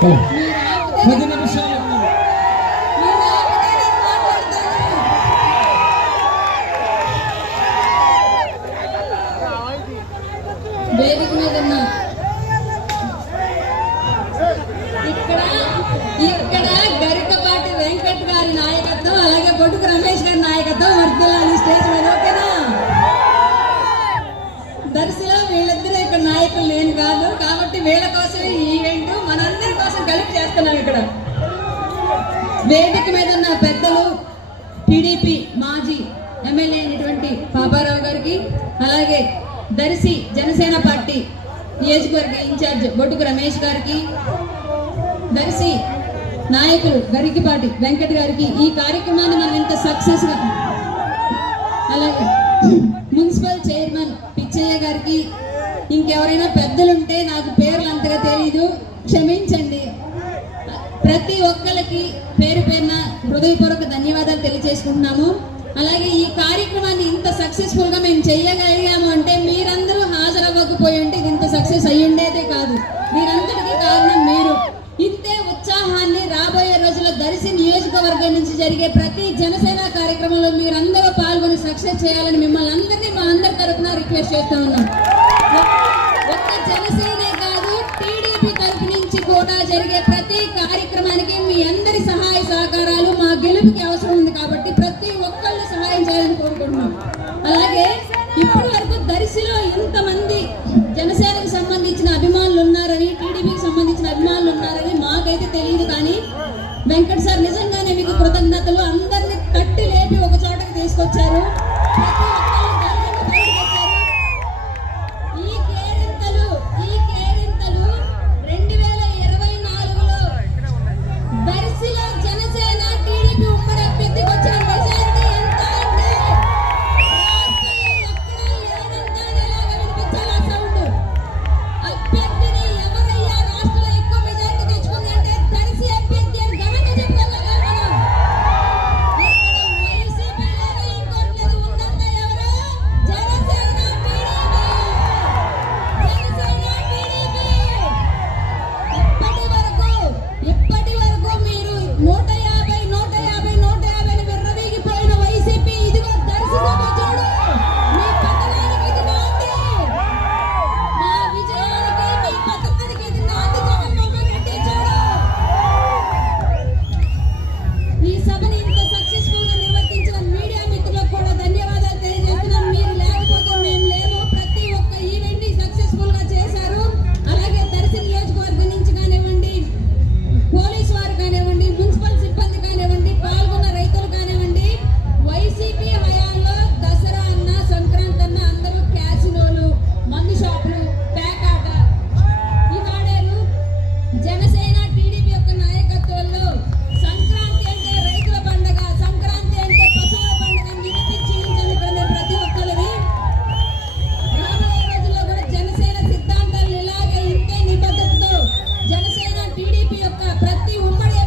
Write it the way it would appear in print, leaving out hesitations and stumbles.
10 నిమిషాలు వేదిక మీద ఉన్న ఇక్కడ గరికపాటి వెంకట్ గారి నాయకత్వం, అలాగే బొట్టుకు రమేష్ గారి నాయకత్వం వర్ధిల్లాలి స్టేజ్ మీద. ఓకేనా? దర్శిలో వీళ్ళిద్దరూ ఇక్కడ నాయకులు నేను కాదు కాబట్టి వీళ్ళ కోసం ఈ ఈవెంట్ మనందరి కోసం కలిపి చేస్తున్నాం. ఇక్కడ వేదిక మీద ఉన్న పెద్దలు టీడీపీ మాజీ ఎమ్మెల్యే అయినటువంటి పాపారావు గారికి, అలాగే దర్శి జనసేన పార్టీ నియోజకవర్గ ఇన్ఛార్జ్ బొట్టుకు రమేష్ గారికి, దర్శి నాయకులు గరికిపాటి వెంకట్ గారికి, ఈ కార్యక్రమాన్ని మనం ఇంత సక్సెస్ గా, అలాగే మున్సిపల్ చైర్మన్ పిచ్చయ్య గారికి, ఇంకెవరైనా పెద్దలుంటే నాకు పేర్లు అంతగా తెలీదు, క్షమించండి. ప్రతి ఒక్కరికి పేరు పేరున హృదయపూర్వక ధన్యవాదాలు తెలియజేసుకుంటున్నాము. అలాగే ఈ కార్యక్రమాన్ని ఇంత సక్సెస్ఫుల్ గా మేము చేయగలిగాము అంటే మీరందరూ హాజరవ్వకపోయి ఉంటే ఇది ఇంత సక్సెస్ అయ్యి ఉండేదే కాదు. మీరందరికీ కారణం మీరు. ఇంతే ఉత్సాహాన్ని రాబోయే రోజుల్లో దర్శి నియోజకవర్గం నుంచి జరిగే ప్రతి జనసేన కార్యక్రమంలో మీరందరూ పాల్గొని సక్సెస్ చేయాలని మిమ్మల్ని అందరినీ మా అందరి తరఫున రిక్వెస్ట్ చేస్తూ ఉన్నాం. ఒక్క జనసేనే కాదు, టీడీపీ తరఫు నుంచి కూడా జరిగే ప్రతి కార్యక్రమానికి మీ అందరి సహాయ సహకారాలు మా గెలుపుకి అవసరం ఉంది కాబట్టి ప్రతి ఒక్కళ్ళు సహాయం చేయాలని కోరుకుంటున్నాం. అలాగే ఇప్పటి వరకు దర్శిలో ఇంతమంది జనసేనకు సంబంధించిన అభిమానులు ఉన్నారని, టీడీపీకి సంబంధించిన అభిమానులు ఉన్నారని మాకైతే తెలియదు. కానీ వెంకట్ సార్ నిజంగానే మీకు కృతజ్ఞతలు. అందరినీ తట్టి లేపి ఒక చోటకి తీసుకొచ్చారు. ఈ కేరింతలు 2024లో దర్శిలో జనసేన టీడీపీ ఉమ్మడి అభ్యర్థికి వచ్చిన మెజారిటీ ఎంత అంటే ఎక్కడా లేనంత ఎలాగ వినిపించాలి ఆ సౌండ్. అభ్యర్థిని ఎవరయ్యా రాష్ట్రంలో ఎక్కువ మెజారిటీ తెచ్చుకుంది అంటే దర్శి అభ్యర్థి అని ఘనంగా చెప్పుకోగలం మనం. ఇక్కడ వైసీపీ లేదు, ఇంకోటి లేదు, ఉన్నంత ఎవరు? జనసేన టీడీపీ. ఇప్పటి వరకు మీరు 150 విర్రవీగిపోయిన వైసీపీ ఇదిగో దర్శి సభ చూడు. మీ పతనానికి ఇది నాంది, మా విజయానికి మీ పతనానికి ఇది నాంది. జగన్మోహన్ రెడ్డి చూడు. ఈ సభని ఇంత సక్సెస్ఫుల్ గా నిర్వర్తించిన మీడియా మిత్రులకు కూడా ధన్యవాదాలు తెలియజేస్తున్నాం. మీరు లేకపోతే మేము లేము. ప్రతి ఒక్క ఈవెంట్ సక్సెస్ఫుల్ గా చేశారు. అలాగే దర్శి నియోజకవర్గం నుంచి కానివ్వండి, పోలీసు వారు కానివ్వండి, మున్సిపల్ సిబ్బంది కానివ్వండి, పాల్గొన్న రైతులు కానివ్వండి, వైసీపీ హయాంలో దసరా అన్న, సంక్రాంతి అన్న అందరూ క్యాసినోలు, మందు షాపులు, పేకాట ఇవి ఆడారు. జనసేన టీడీపీ యొక్క నాయకత్వంలో సంక్రాంతి అంటే రైతుల పండుగ, సంక్రాంతి అంటే పశువుల పండుగ వినిపించిందని ఇక్కడ మేము ప్రతి ఒక్కరిని రాబోయే రోజుల్లో కూడా జనసేన సిద్ధాంతాలు ఇలాగే ఇంతే నిబద్ధతతో జనసేన టీడీపీ యొక్క ప్రతి ఉమ్మడి